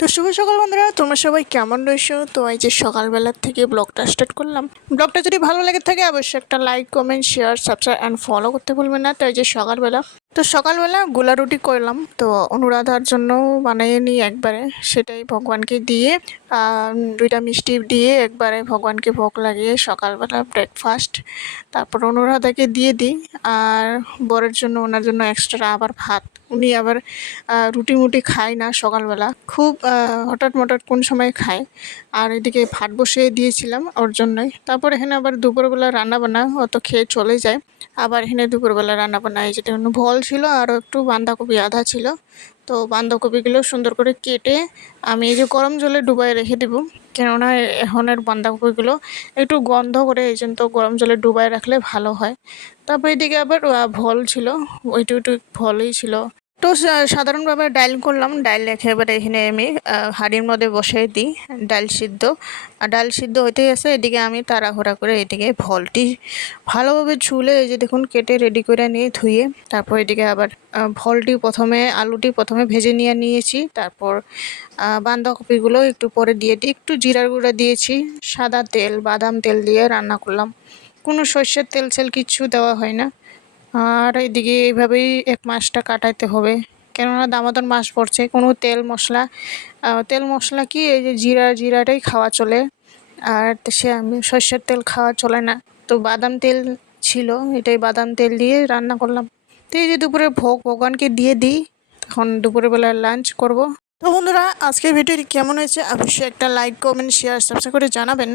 তো শুভ সকাল বন্ধুরা, তোমরা সবাই কেমন রয়েছো? তো এই যে সকালবেলা থেকে ব্লগটা স্টার্ট করলাম। ব্লগটা যদি ভালো লেগে থাকে অবশ্যই একটা like, comment, share, subscribe and follow করতে ভুলবেন না। তো এই যে সকালবেলা গোলা রুটি করলাম, তো অনুরাধার জন্য বানিয়ে নিই একবারে, সেটাই ভগবানকে দিয়ে দুইটা মিষ্টি দিয়ে একবারে ভগবানকে ভোগ লাগিয়ে সকালবেলা ব্রেকফাস্ট, তারপর অনুরাধাকে দিয়ে দিই। আর বরের জন্য, ওনার জন্য এক্সট্রা আবার ভাত। উনি আবার রুটি মুটি খায় না সকালবেলা, খুব হঠাৎ মঠাৎ কোন সময় খায়। আর এদিকে ভাত বসিয়ে দিয়েছিলাম ওর জন্যই। তারপর এখানে আবার দুপুরবেলা রান্নাবান্না অত খেয়ে চলে যায়। আবার এখানে দুপুরবেলা রান্নাবান্না, এই যেটা ভল ছিল আরও একটু বাঁধাকপি আধা ছিল। তো বাঁধাকপিগুলো সুন্দর করে কেটে আমি এই যে গরম জলে ডুবাই রেখে দেবো, কেননা এখনের বাঁধাকপিগুলো একটু গন্ধ করে, এই জন্য তো গরম জলে ডুবাই রাখলে ভালো হয়। তারপর এদিকে আবার ভল ছিল, ওইটু একটু ভলই ছিল। তো সাধারণভাবে ডাইল করলাম, ডাইল রেখে এবারে এখানে আমি হাঁড়ির মধ্যে বসিয়ে দিই ডাল সিদ্ধ। আর ডাল সিদ্ধ হতেই আছে, এদিকে আমি তাড়াহুড়া করে এদিকে ভলটি ভালোভাবে ছুলে এই যে দেখুন কেটে রেডি করে নিয়ে ধুয়ে, তারপর এদিকে আবার আলুটি প্রথমে ভেজে নিয়েছি। তারপর বাঁধাকপিগুলো একটু পরে দিয়ে দিই, একটু জিরার গুঁড়া দিয়েছি, সাদা তেল বাদাম তেল দিয়ে রান্না করলাম, কোনো সর্ষের তেল কিচ্ছু দেওয়া হয় না। আর এদিকে এইভাবেই এক মাসটা কাটাইতে হবে, কেননা দামোদর মাস পড়ছে। কোনো তেল মশলা কি, এই যে জিরাটাই খাওয়া চলে। আর আমি সর্ষের তেল খাওয়া চলে না। তো বাদাম তেল ছিল, এটাই বাদাম তেল দিয়ে রান্না করলাম। তো এই যে দুপুরে ভগবানকে দিয়ে দিই, তখন দুপুরের বেলা লাঞ্চ করব। তো বন্ধুরা, আজকের ভিডিওটি কেমন হয়েছে অবশ্যই একটা লাইক, কমেন্ট, শেয়ার, সাবস্ক্রাইব করে জানাবেন।